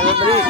Tayo dali.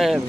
Ayan.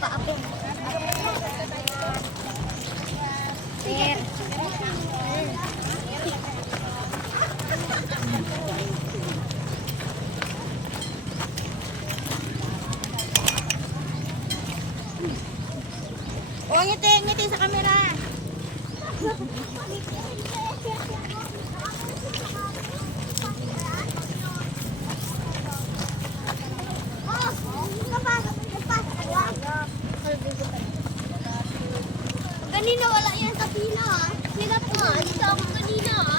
paapin. Sir. Oh, ngiti sa camera. Kanina wala yan sa pila ha. Sila po. Dito ako kanina ha.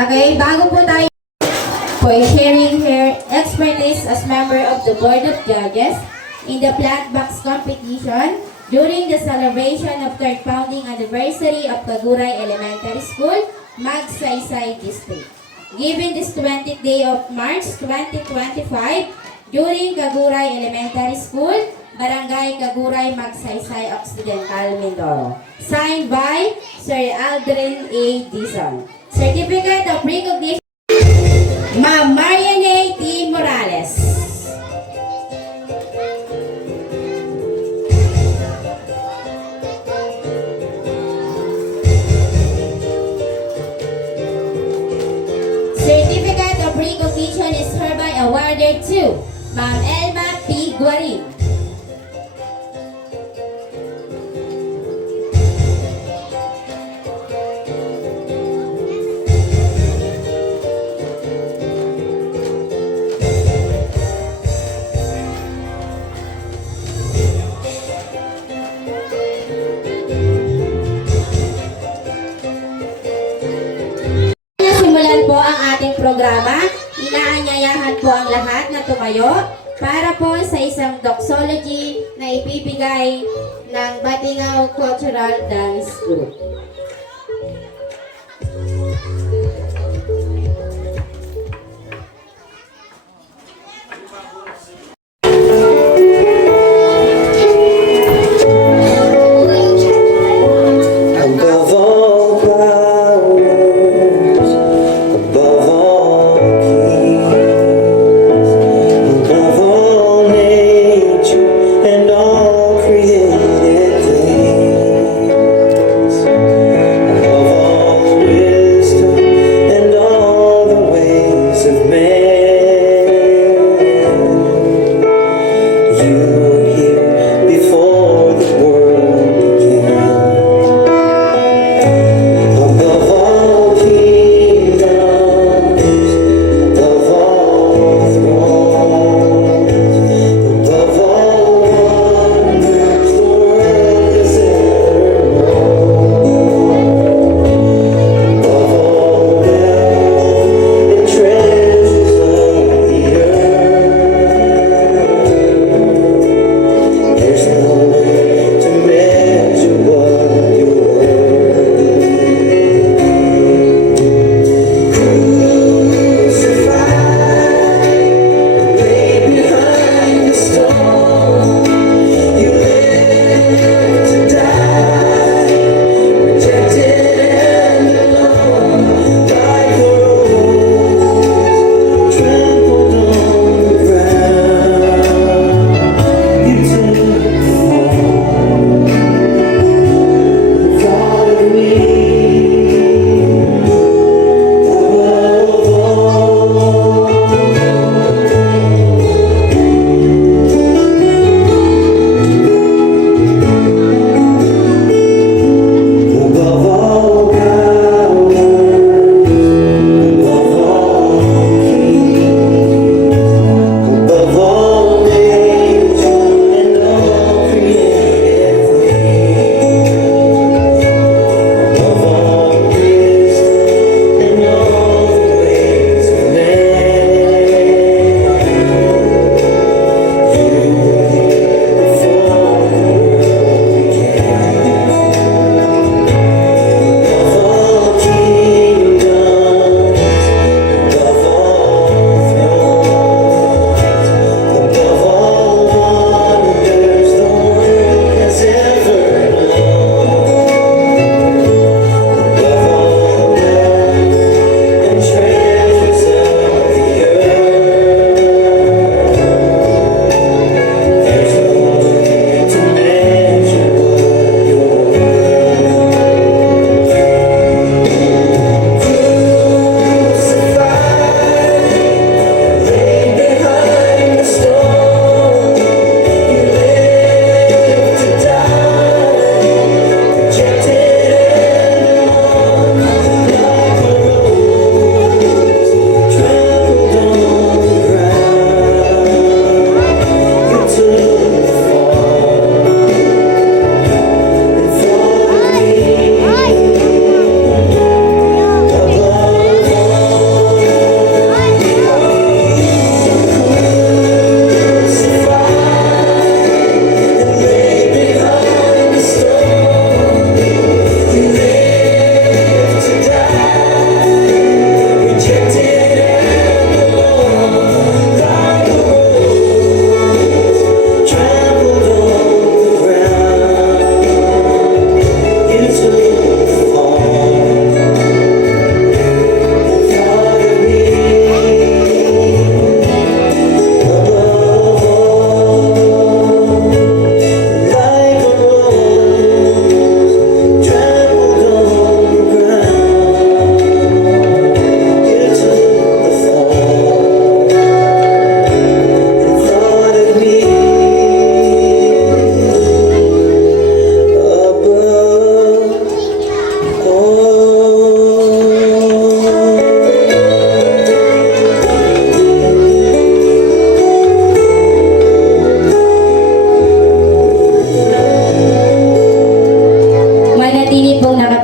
Okay, bago po tayo for sharing her expertise as member of the Board of Judges in the plant box competition during the celebration of third founding anniversary of Kaguray Elementary School, Magsaysay District. Given this 20th day of March 2025, during Kaguray Elementary School, Barangay Kaguray, Magsaysay Occidental, Mindoro. Signed by Sir Aldrin A. Dizon. Certificate of Recognition, Ma'am Mariane T. Morales. Certificate of Recognition is hereby awarded to Ma'am Elma P. Guarin. Simulan po ang ating programa. Inaanyayahan po ang lahat na tumayo para po sa isang doxology na ibibigay ng Batingaw Cultural Dance Group. Above all powers, above all kings, above all nature and all created things, above all wisdom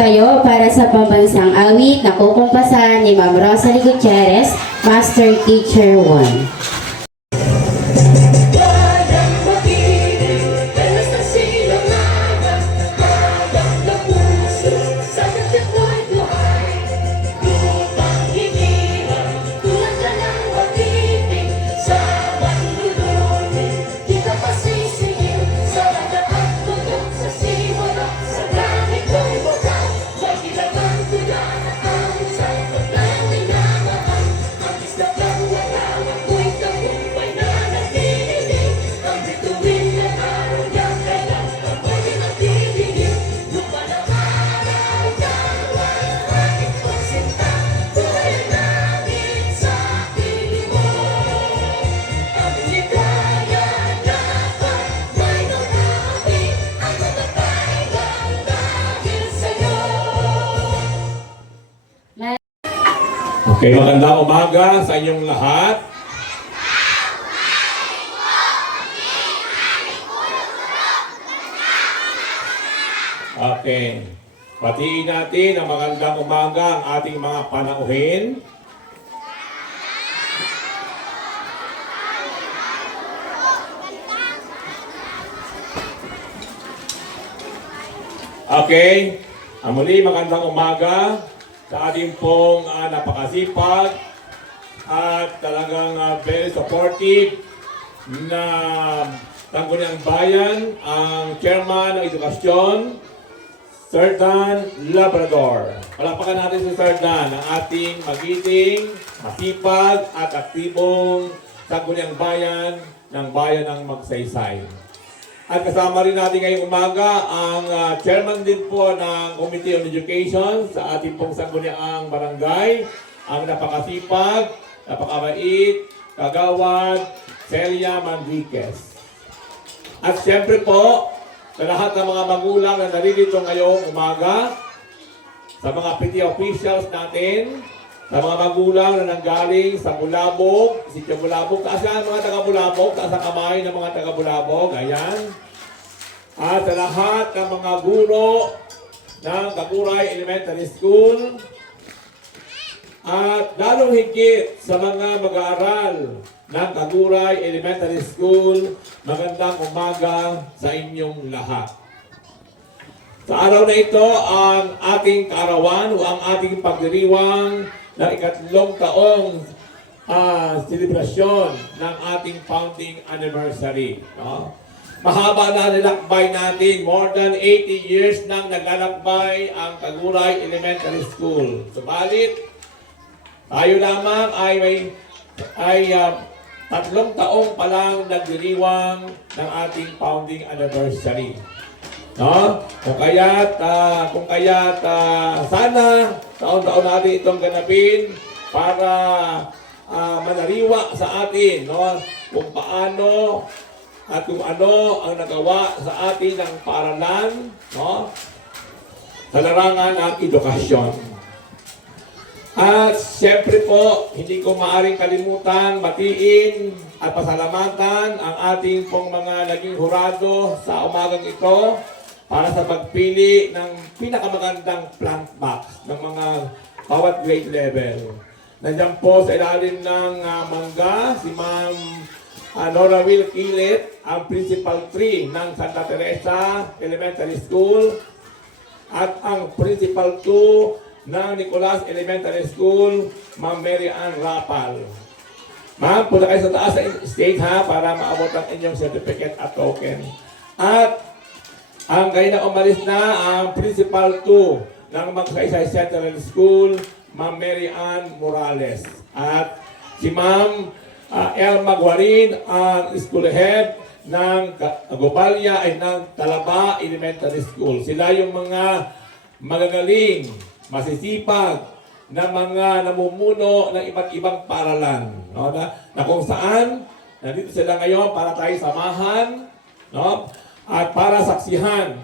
magtayo para sa pambansang awit na kukumpasan ni Ma'am Rosalie Gutierrez, Master Teacher 1. Okay, magandang umaga sa inyong lahat. Okay. Patiin natin ang magandang umaga ang ating mga panauhin. Okay. Muli, magandang umaga sa ating pong napakasipag at talagang very supportive na Sangguniang Bayan, ang Chairman ng Edukasyon, Sir Dan Labrador. Palakpakan natin si Sir Dan, ang ating magiting, masipag at aktibong Sangguniang Bayan ng Bayan ng Magsaysay. At kasama rin natin ngayong umaga ang chairman din po ng Committee on Education sa ating pong sangguniang barangay, ang napakasipag, napakabait, kagawad, Celia Manriquez. At siyempre po, sa lahat ng mga magulang na naririto ngayong umaga, sa mga PTA officials natin, sa mga magulang na nanggaling sa Bulabog, Sitio Bulabog, taas ang mga taga-Bulabog, taas ang kamay ng mga taga-Bulabog, ayan. At sa lahat ng mga guro ng Kaguray Elementary School, at lalong higit sa mga mag-aaral ng Kaguray Elementary School, magandang umaga sa inyong lahat. Sa araw na ito, ang ating kaarawan o ang ating pagdiriwang ng ikatlong taong selebrasyon ng ating founding anniversary. No? Mahaba na nilakbay natin, more than 80 years nang naglalakbay ang Kaguray Elementary School. Subalit, tayo lamang ay 3 taong pa lang nagdiriwang ng ating founding anniversary. No? Kung kaya't sana taon-taon natin itong ganapin para manariwa sa atin, no? Kung paano at kung ano ang nagawa sa atin ng paaralan, no? Sa larangan ng edukasyon. At siyempre po, hindi ko maaaring kalimutan, batiin at pasalamatan ang ating pong mga naging hurado sa umagang ito para sa pagpili ng pinakamagandang plant box ng mga bawat grade level. Nandiyan po sa ilalim ng mangga si Ma'am Nora Will Kilit, ang Principal 3 ng Santa Teresa Elementary School at ang Principal 2 ng Nicolas Elementary School, Ma'am Mary Ann Rapal. Ma'am, punta kayo sa taas sa stage ha para maabot ang inyong certificate at token. At ang kayo na umalis na ang Principal 2 ng Magsaysay Central School, Ma'am Mary Ann Morales. At si Ma'am Elma Guarin, ang school head ng Gobalia ay ng Talaba Elementary School. Sila yung mga magagaling, masisipag na mga namumuno ng iba't ibang paaralan. No? Na kung saan, nandito sila ngayon para tayo samahan, no? At para saksihan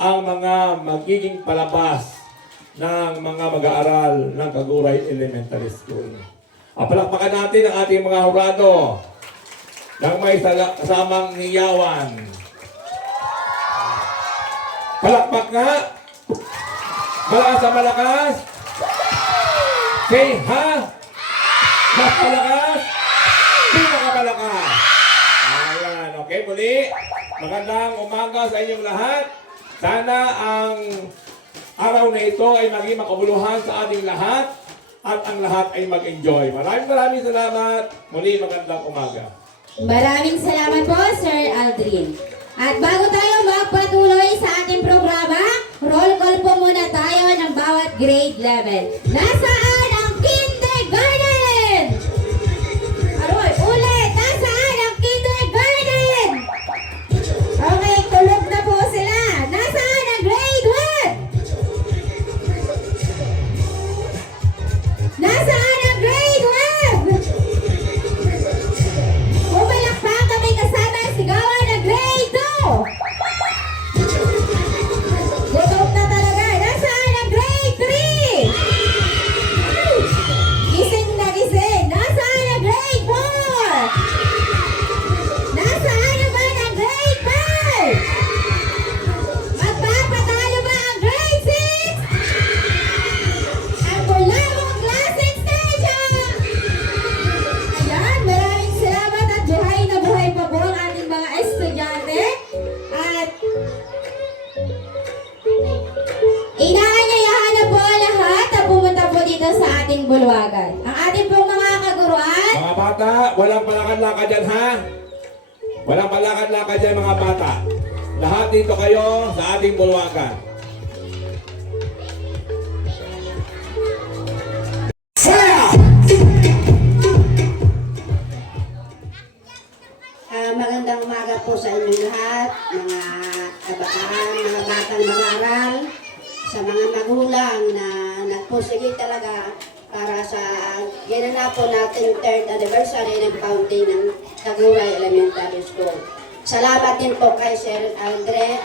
ang mga magiging palabas ng mga mag-aaral ng Kaguray Elementary School. Palakpakan natin ang ating mga hurado ng may kasamang hiyawan. Palakpak nga! Malakas sa malakas. Say ha. Mas malakas. Pinakamalakas. Ayan. Okay, muli. Magandang umaga sa inyong lahat. Sana ang araw na ito ay maging makabuluhan sa ating lahat at ang lahat ay mag-enjoy. Maraming salamat. Muli, magandang umaga. Maraming salamat po, Sir Aldrin. At bago tayo magpatuloy sa ating programa, roll call po muna tayo ng bawat grade level. Nasaan ang kindergarten? Aroy, ulit! Nasaan ang kindergarten? Okay, tulog na po sila. Nasaan ang grade 1? Nasaan ang grade 1? Pumalakpak kami kasama ang sigawan ng grade 2. Gutom na talaga. Nasaan ang grade 3? Gising na gising. Nasaan ang grade 4? Nasaan naman ang grade 5? Magpapatalo ba ang grade 6? Ang Bulabog Classic Station! Ayan, maraming salamat at buhay na buhay pa po ang ating mga estudyante. At inaanyayahan na po lahat na pumunta po dito sa ating bulwagan. Ang ating pong mga kaguruan, Mga bata, walang palakad-lakad dyan, ha? Walang palakad-lakad dyan, mga bata. Lahat dito kayo sa ating bulwagan. Magandang umaga po sa inyong lahat, mga kabataan, mga batang mag-aaral, sa mga magulang na nagpursige talaga para sa ginanap po natin 3rd anniversary ng founding ng Taguray Elementary School. Salamat din po kay Sir Andre,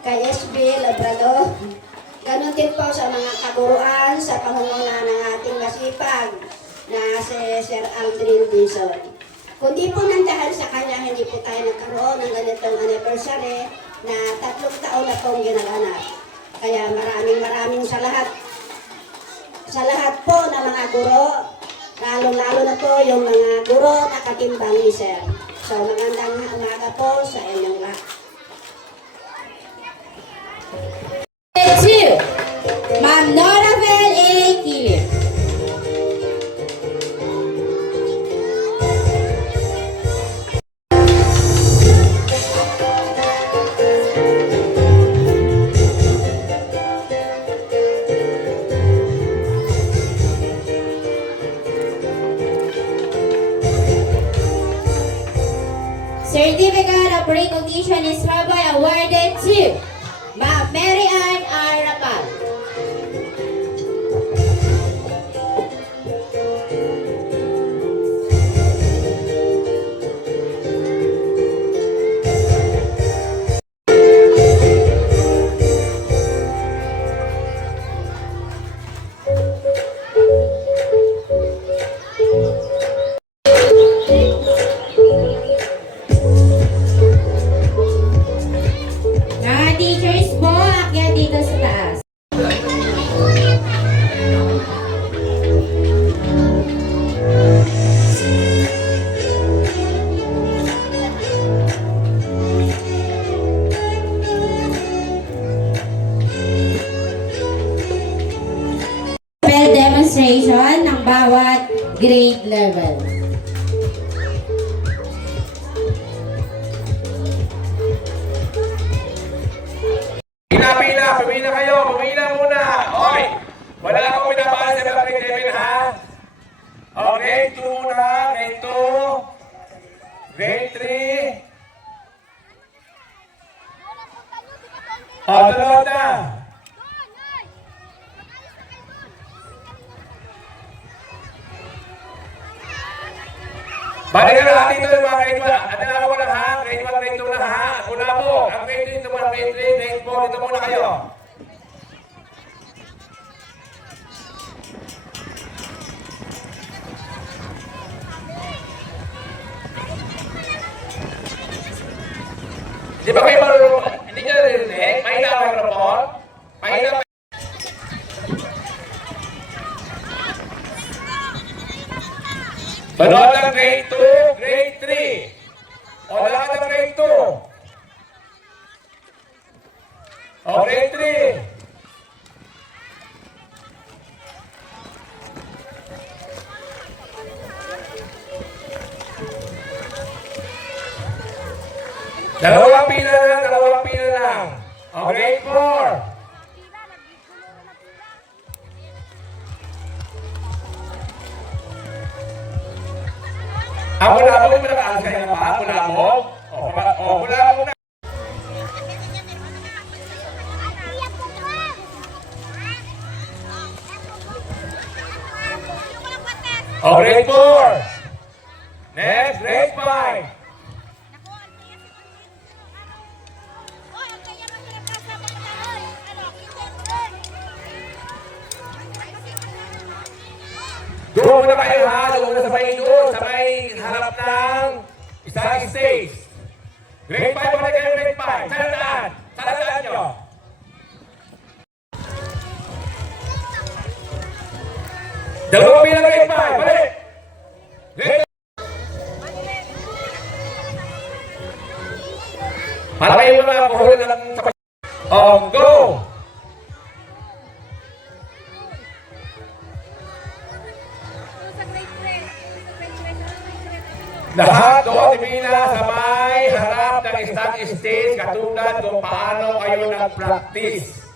kay SB Labrador. Ganon din po sa mga kaguruan sa pangunguna ng ating masipag na si Sir Aldrin Dizon. Kundi po nang dahil sa kanya, hindi po tayo nagkaroon ng ganitong anniversary na 3 taon na pong ginaganap. Kaya maraming sa lahat po ng mga guro, lalo na po yung mga guro na katimbang ni Sir. So magandang umaga po sa inyong lahat. grade 2, Ma'am Noravel A. Kilir. Certificate of Recognition is hereby awarded to Ma'am Mary Ann R. Rapal. Mga teachers po, akyat dito sa taas. Demonstration ng bawat grade level. Pumila kayo, pumila muna. Oy, wala akong pinapala sa mga grade 11, ha? Okay, 2 muna, grade 2, grade 3. Tulad na. Balikan na natin ito yung mga grade 1. At alam ko lang, ha? Grade 1, grade 2 na, ha? Una po, ang grade 3, muna, grade 3, grade 4, dito muna kayo. Di ba kayo marunong? Hindi nyo narinig? Mahina ang microphone? Mahina Sunod ng grade 2, grade 3. O, lahat ng grade 2. O, grade 3. Dalawang pila lang. O, grade 4. Ako na mo, pinakaas kayo na pa? Ako na mo? O, wala mo na. O, grade 4. Next, grade 5. Doon muna kayo ha, doon muna sa may doon, sa may harap ng isang stage. Grade 5 muna kayo, grade 5. Saan? Saan nyo? Dalawang pila grade 5, balik! Grade 5. Para kayo muna, kuhulin na lang sa go! Lahat doon ipina sa may harap ng isang stage katulad kung paano kayo nag-practice.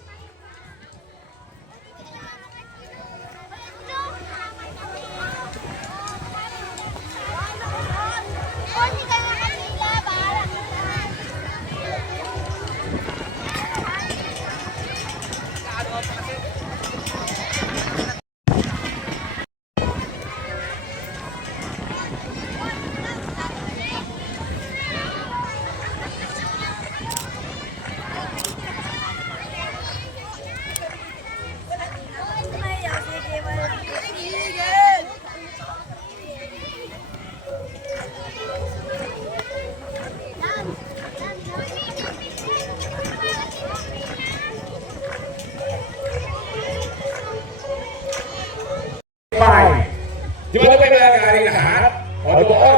Di ba ito may nagagaling lahat? O doon,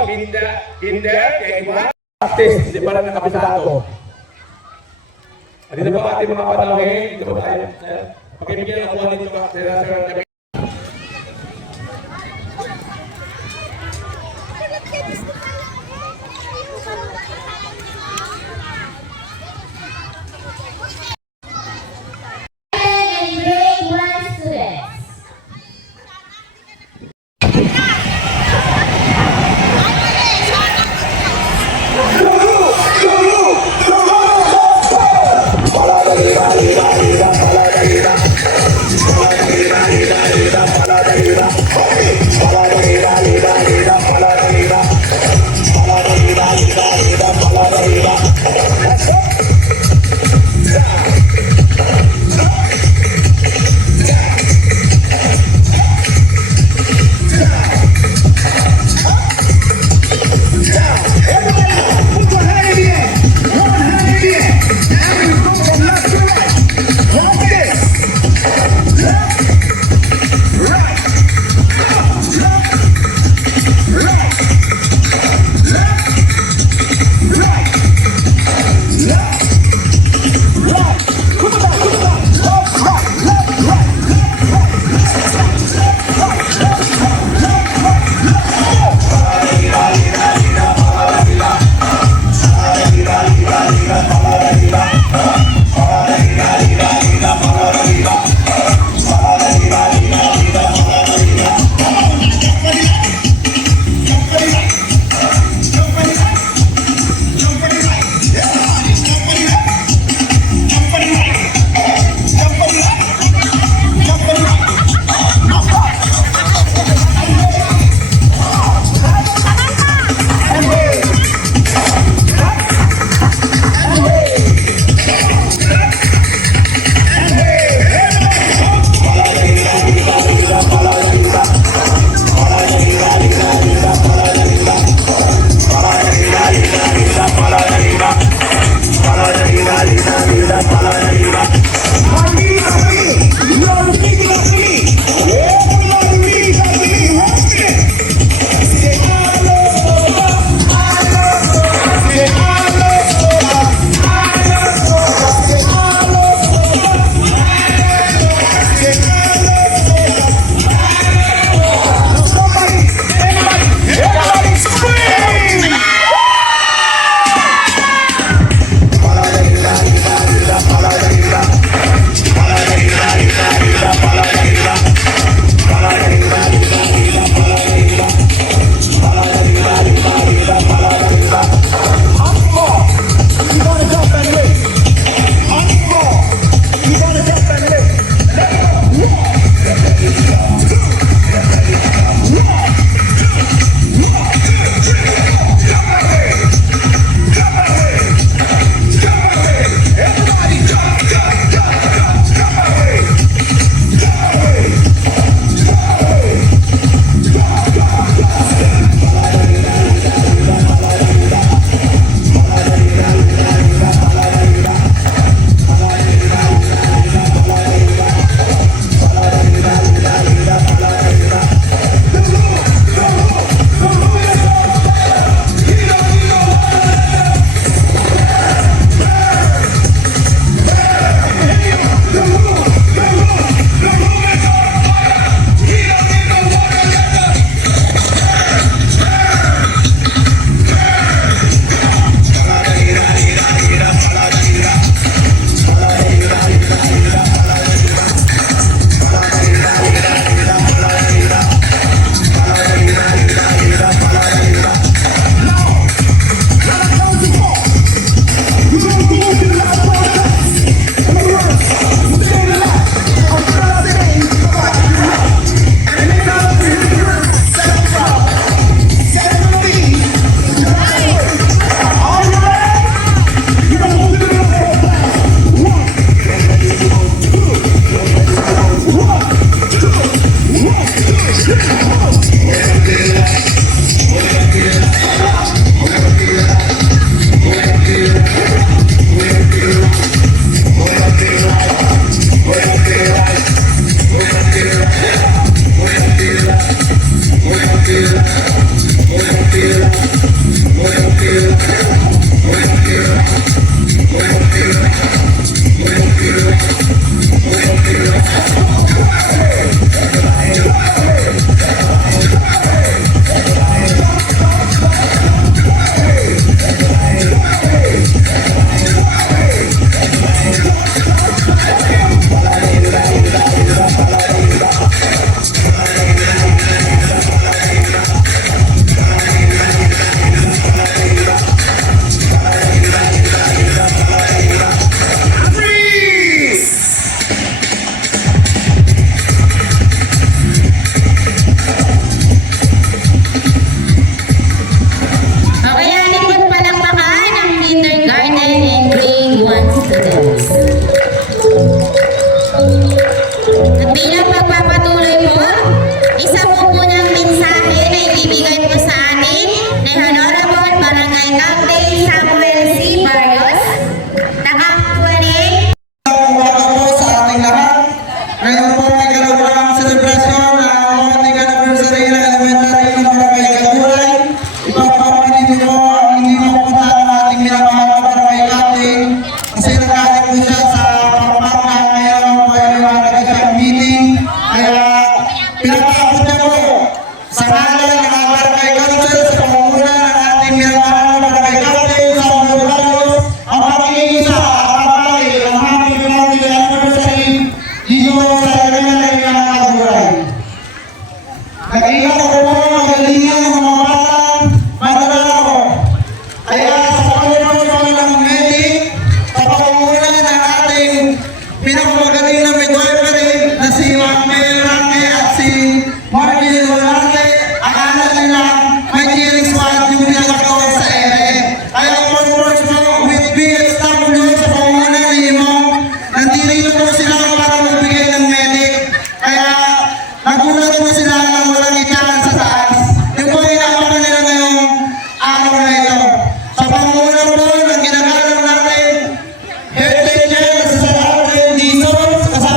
kinder, kaya practice, di ba lang nakabisado? At dito ba ating mga panawin? Dito ba tayo? Pakibigyan ako dito ba? Sir, And grade 1 students. Bye. ngalan ng mga barangay council sa pangunguna ng ating minamahal na barangay council sa Mandalos, ang pag-iisa at pagpapay ng happy birthday anniversary dito sa arena ng mga kaburay. Nag-iingat ako po ang galingan ng mga batang Mandalos. Kaya sa pangunguna ng medic, sa pangunguna ng ating pinakamagaling na midwifery na si Ma'am Range at si Martin Rolante, akala nila may cheering squad yung pinagawa sa ere. Kaya conference mo with BSW sa pangunguna ni Imong, nandito po sila para magbigay ng medic. Kaya nagulat po sila ng walang itahan sa taas. Yung po inaamakan nila ngayong araw na ito. Sa pangunguna po ng ginagalang natin, birthday niya sa Sarapin Jesus, kasama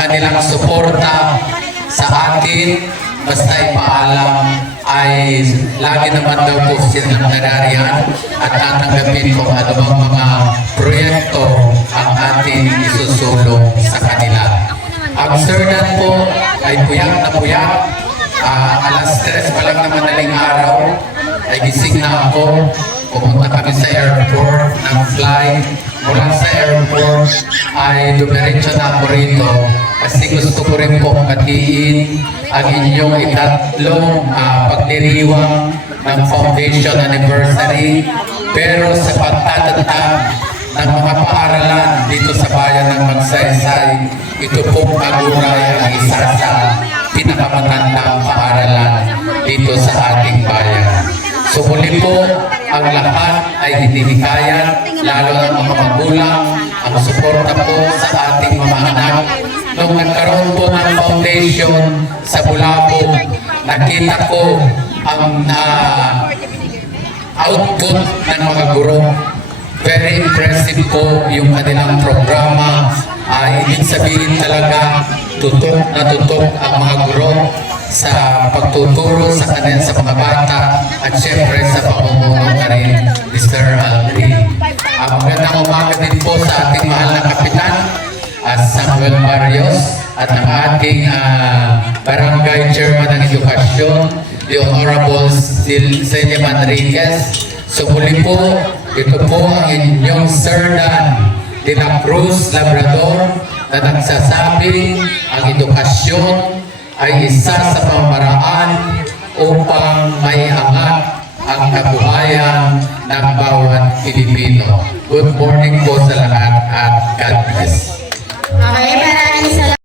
kanilang suporta sa atin, basta ipaalam ay lagi naman daw po silang narariyan at tatanggapin kung ano bang mga proyekto ang ating isusulong sa kanila. Ang serdan po ay puyat na puyat. Alas 3 pa lang na madaling araw ay gising na ako. Pumunta kami sa airport ng flight. Mula sa airport ay dumiretso na ako rito kasi gusto ko rin po batiin ang inyong ikatlong pagdiriwang ng foundation anniversary. Pero sa pagtatatag ng mga paaralan dito sa bayan ng Magsaysay, ito pong Aguray ang isa sa pinakamatandang paaralan dito sa ating bayan. So muli po, ang lahat ay hinihikayat, lalo ng mga magulang, ang suporta po sa ating mga anak. Nung nagkaroon po ng foundation sa Bulabog, nakita ko ang output ng mga guro. Very impressive po yung kanilang programa. Ibig sabihin talaga, tutok na tutok ang mga guro sa pagtuturo sa kanila sa mga bata at syempre sa pamumuno na rin Mr. Alvin. Magandang umaga din po sa ating mahal na kapitan Samuel Barrios at ang ating barangay chairman ng edukasyon, the Honorable Celia Manriquez. So muli po, ito po ang inyong serdan de la Cruz Labrador na nagsasabing ang edukasyon ay isa sa pamaraan upang may angat ang kabuhayan ng bawat Pilipino. Good morning po sa lahat at God bless. Okay, maraming salamat.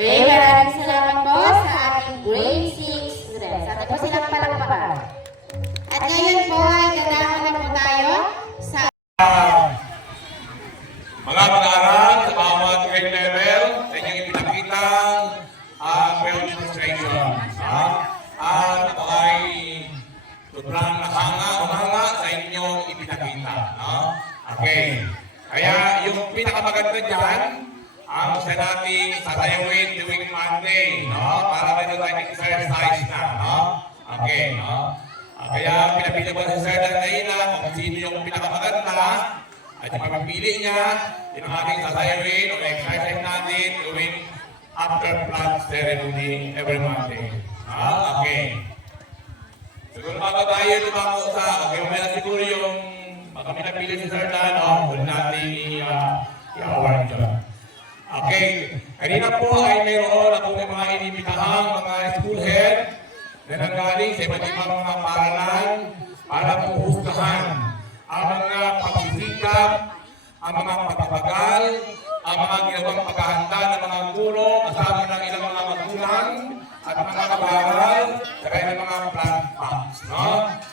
Okay, maraming salamat po sa ating grade 6 students. Atin po silang palakpakan. At ngayon po ay dadaan na po tayo sa Mga mag-aaral sa bawat grade level, sa inyong ipinakitang demonstration. At ako ay sobrang umanga sa inyong ipinakita. Okay. Kaya yung pinakamaganda dyan, ang gusto natin sasayawin tuwing Monday, para meron tayong exercise na, Okay, Kaya pinapili ko sa Sir Dandaina kung sino yung pinakamaganda at yung mapipili niya, yung ating sasayawin o exercise natin tuwing after plant ceremony every Monday. Okay. Siguro bago tayo lumako sa, okay, may siguro yung baka pinapili si Sir Dan, huwag natin i-award dyan. Okay, kanina po ay mayroon akong mga inimitahang mga school head na nanggaling sa iba't ibang mga paaralan para pupustahan ang mga pagsisikap, ang mga pagpapagal, ang mga ginawang paghahanda ng mga guro, kasama ng ilang mga magulang at mga kabaral sa kanilang mga plant packs.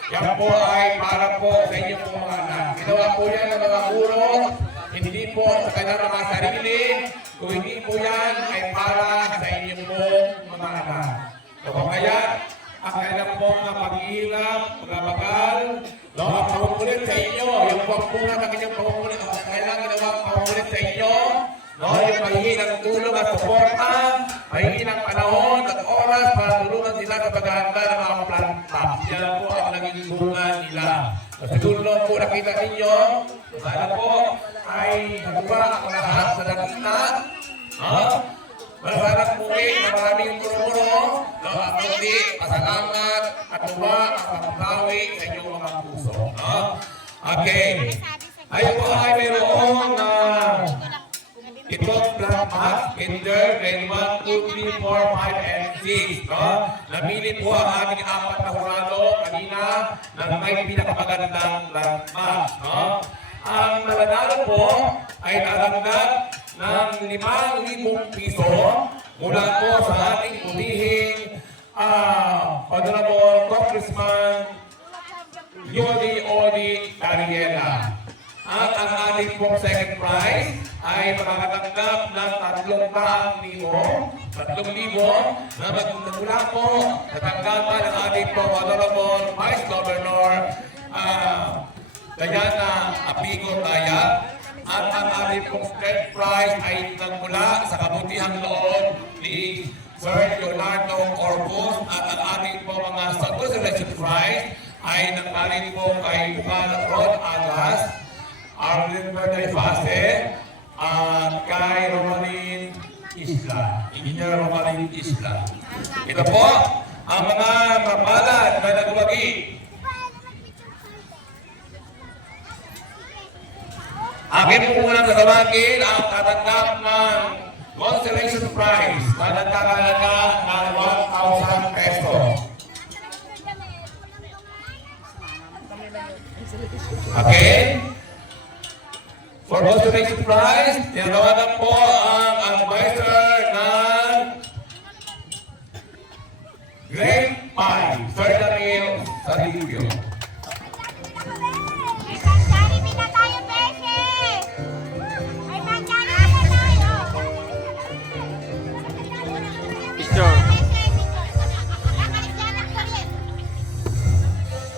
Yan po ay para po sa inyong mga anak. Ginawa po yan ng mga guro, hindi po sa kanilang mga sarili, kung hindi po yan ay para sa inyong mga anak. So kaya, ang kanilang po mga pag-iilap, pagbabagal, ang pagpapulit sa inyo, yung pagpunan ng inyong pagpapulit, ang kailangan ginawang pagpapulit sa inyo, yung mahihi ng tulong at suporta, mahihi ng panahon at oras para tulungan sila sa paghahanda ng mga planta. Yan po ang naging tulungan nila. Siguro po nakita ninyo, sana po ay nagubara ang lahat sa nakita. Masarap muli na maraming muro-muro, kundi pasalamat at tuwa at pagbawi sa inyong mga puso. Okay. Ayun po ay mayroong itong plant mask, kinder, grade 1, 2, 3, 4, 5, and 6. Namili po ang ating 4 na hurado kanina na may pinakamagandang plant mask. Ang nanalo po ay tatanggap ng 5,000 piso mula po sa ating putihing Honorable Congressman Yodi Cariela. At ang ating pong second prize ay makakatanggap ng 3,000 na magmula po sa tanggapan ng ating pong Honorable Vice Governor Diana Apigo Taya. At ang ating pong third prize ay nagmula sa kabutihang loob ni Sir Leonardo Orbos. At ang ating pong mga consolation prize ay nanggaling po kay Juan Rod Agas, Arlene Bernay-Fase, at kay Romaline Isla, Engineer Romaline Isla. Ito po ang mga mapalad na nagwagi. Akin po munang tatawagin ang tatanggap ng consolation prize na nagkakalaga ng 1,000 pesos. Okay? For consolation prize, tinatawagan po ang advisor ng Grade 5, Sir Daniel Sadipio. May Jollibee na tayo, Beshi! May Jollibee na tayo!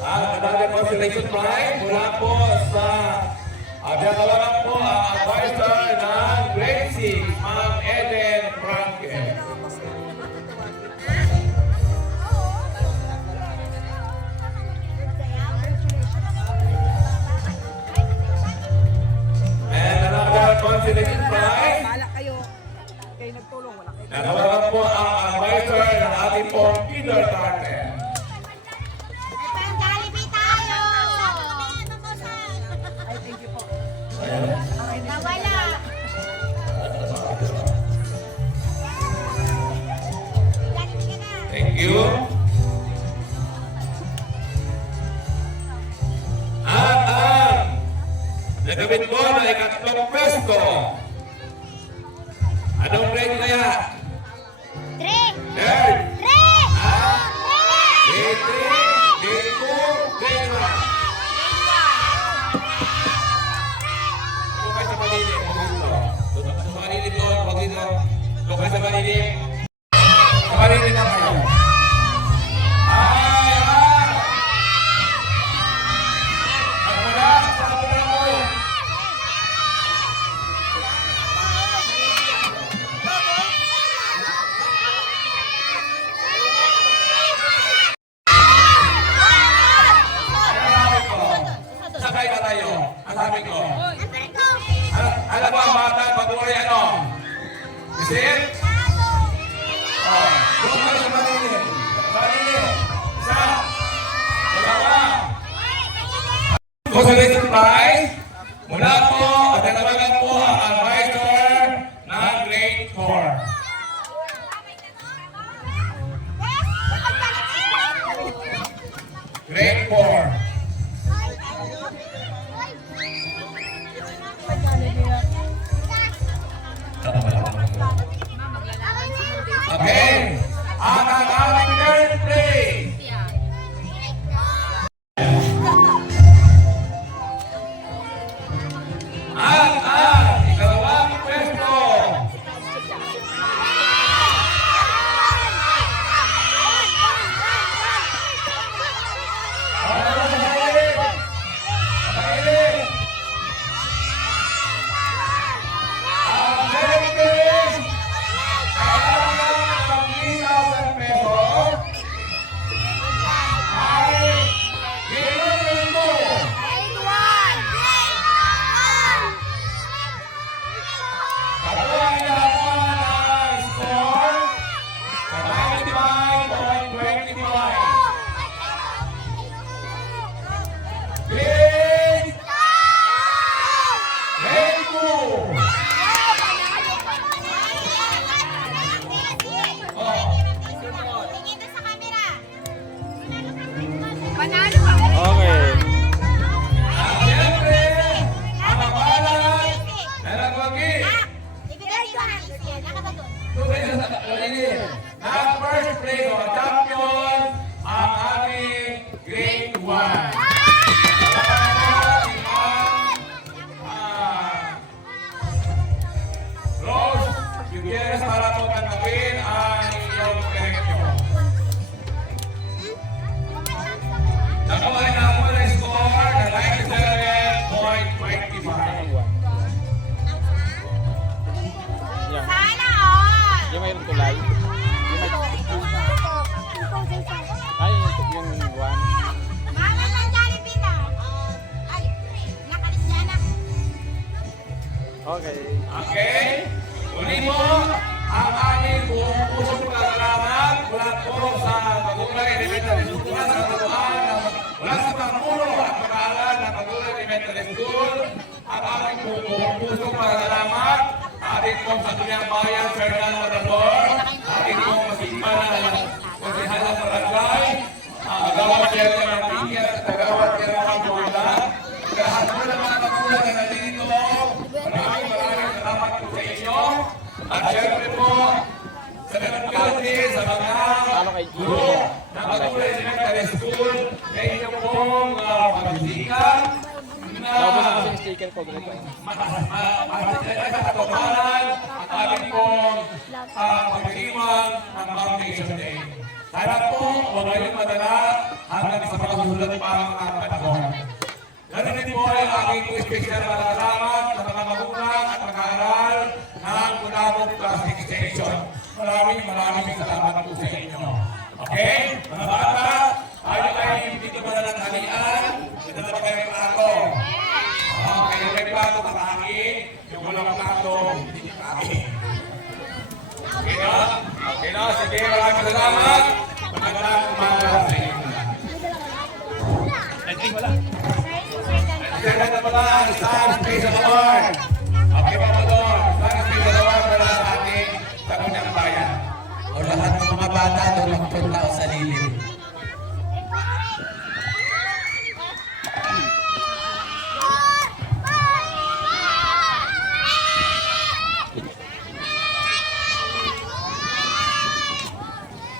Ang kadagang consolation prize mula po sa tinatawagan po ang advisor ng Grade 6, Ma'am Eden Frankel. And another consolation prize. Natawagan po ang advisor ng ating pong kindergarten. May Jollibee tayo! Nawala! Jollibee ka na! Thank you. At ang nagawin ko na ikatlong pwesto. Anong grade kaya? Doon kayo sa malilim. Sa malilim na kayo. Ay, ay! Magmula, sabi na mo. Sakay na tayo. Ang sabi ko. Alam mo ang bata, pag-uri ano? Isip? Oh, doon kayo sa malilim. Malilim. Isa. Dalawa. So, sa next prize, mula po at nalawagan po ang advisor ng grade 4. Grade 4. Okay. Ang aming third place. Ang ikalawang pwesto. First place of champion ang aming grade 1. Rose, Gutierrez para po tanggapin ang iyong premyo. Nakuha na po na score na 97.25. Sana all! Yung mayroong tulay. Ay, yung one. Mama ng Jollibee na. Ay, nakalis niya na. Okay. Okay? Uli mo ang aming buong pusong pagkakalaman mula po sa Magulang Elementary School, mula sa katuan, mula sa Pangulo at Pag-aaral ng Magulang Elementary School, ang aming buong pusong pagkakalaman, ating pong sa Tunyang Bayan, Fernando Matador, ating pong masipan na Konsehal ng Barangay, Agawad Chairman ng Pingyan at Agawad Chairman ng Bola, lahat po ng mga magulang na nandito, maraming salamat po sa inyo. At syempre po, sa alkalde, sa mga guro ng Magulang Elementary School, sa inyo pong pagbisikan na Sticker ko ganito. sa katotohanan at aming pong pagdiriwang ng Foundation Day. Sana po, huwag kayong madala hanggang sa pagsusulat pa ang panahon. Ganun din po ay aking special na salamat sa mga magulang at mag-aaral ng Kunabog Plastic Station. Maraming salamat po sa inyo. Okay? Mga bata, tayo ay dito pa na ng halian. Dito na pa kayo yung plato. Okay, may plato kakain. Yung walang plato, hindi niya kakain. Okay na? Okay na? Sige, maraming salamat. Magandang umaga sa inyo. Sila na pala ang Star Space Award. Okay pa po doon. Star Space Award para sa ating Tagunyang Bayan. O lahat ng mga bata doon magpunta o sa lilim.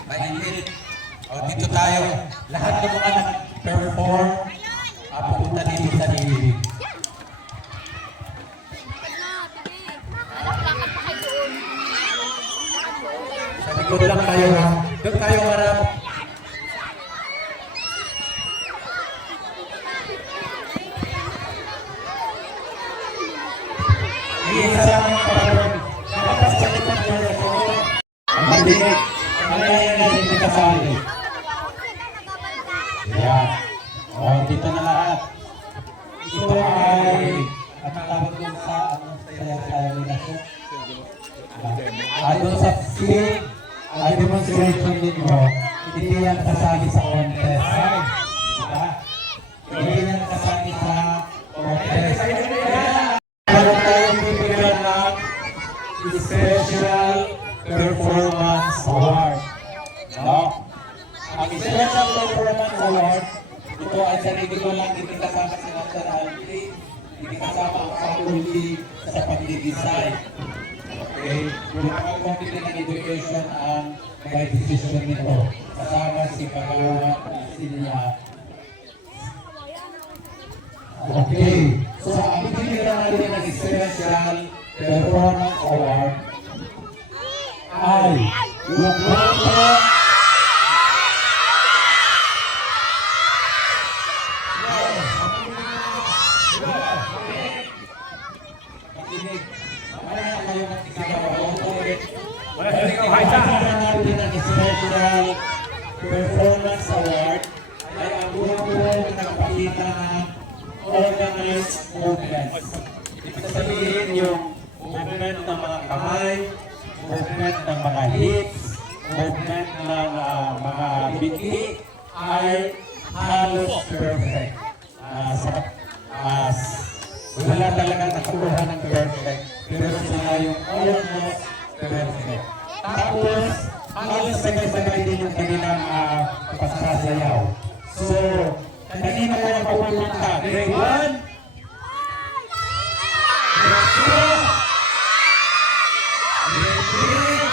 Malilit. O dito tayo. Lahat ng mga nag-perform pupunta dito sa lilim. Likod lang tayo ha. Doon tayo harap. Isa lang ang pagkaroon. Dapat sa likod nyo na po. Ang maliit. Ang kaya na hindi kasali. Yan. O, dito na lahat. Ito ay at tawag doon sa saya-saya nila po. Ay doon sa field, ay demonstration ninyo, hindi yan kasali sa contest. Diba? Hindi yan kasali sa contest. Meron tayong bibigyan ng Special Performance Award. No? Ang Special Performance Award, ito ay sarili ko lang, hindi kasama si Dr. Alvin, hindi kasama ang faculty sa pag-design. Okay? Yung mga committee ng education ang may decision nito. Kasama si Pagawa, Sinya. Okay. So, ang bibigyan natin ng Special Performance Award ay yung grupo Special Performance Award ay ang grupo nagpakita ng organized movements. Ibig sabihin yung movement ng mga kamay, movement ng mga hips, movement ng mga binti ay halos perfect. Wala talaga nakakuha ng perfect, pero sila yung almost perfect. Tapos, halos sabay-sabay din yung kanilang pasasayaw. So, kanina ko na pupunta. Grade 1, Grade 2, Grade 3,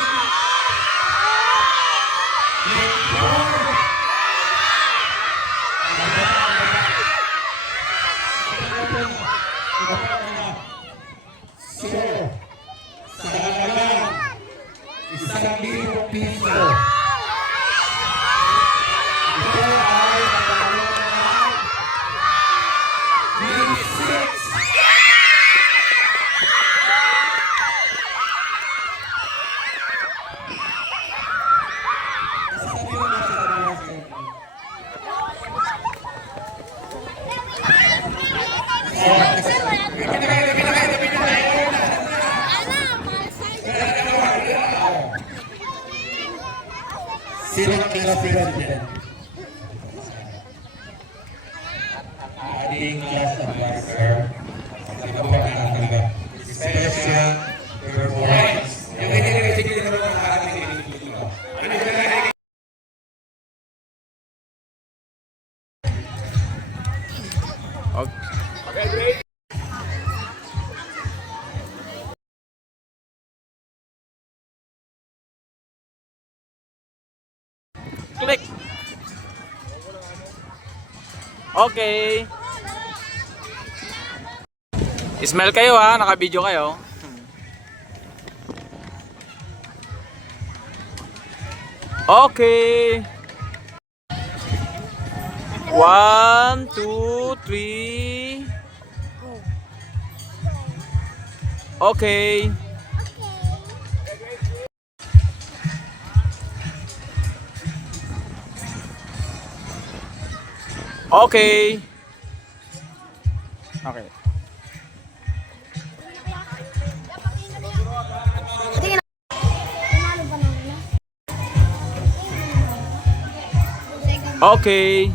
Grade 4, So, sa halagang 1,000 piso. Ito ay pagkakaroon ng grade 6. Sasabi ko na sa Diyos. Sino ang class president? Ating class advisor. Sino po ang talaga? Special performance. Yung hindi naman ang ating dito. Okay. Click. Okay. Smell kayo ha, naka-video kayo. Okay. 1, 2, 3. Okay. Okay. Okay. Okay.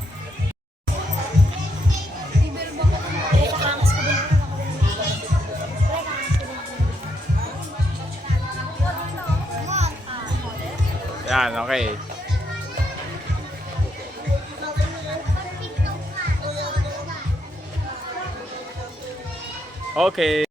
Yan, okay. Okay.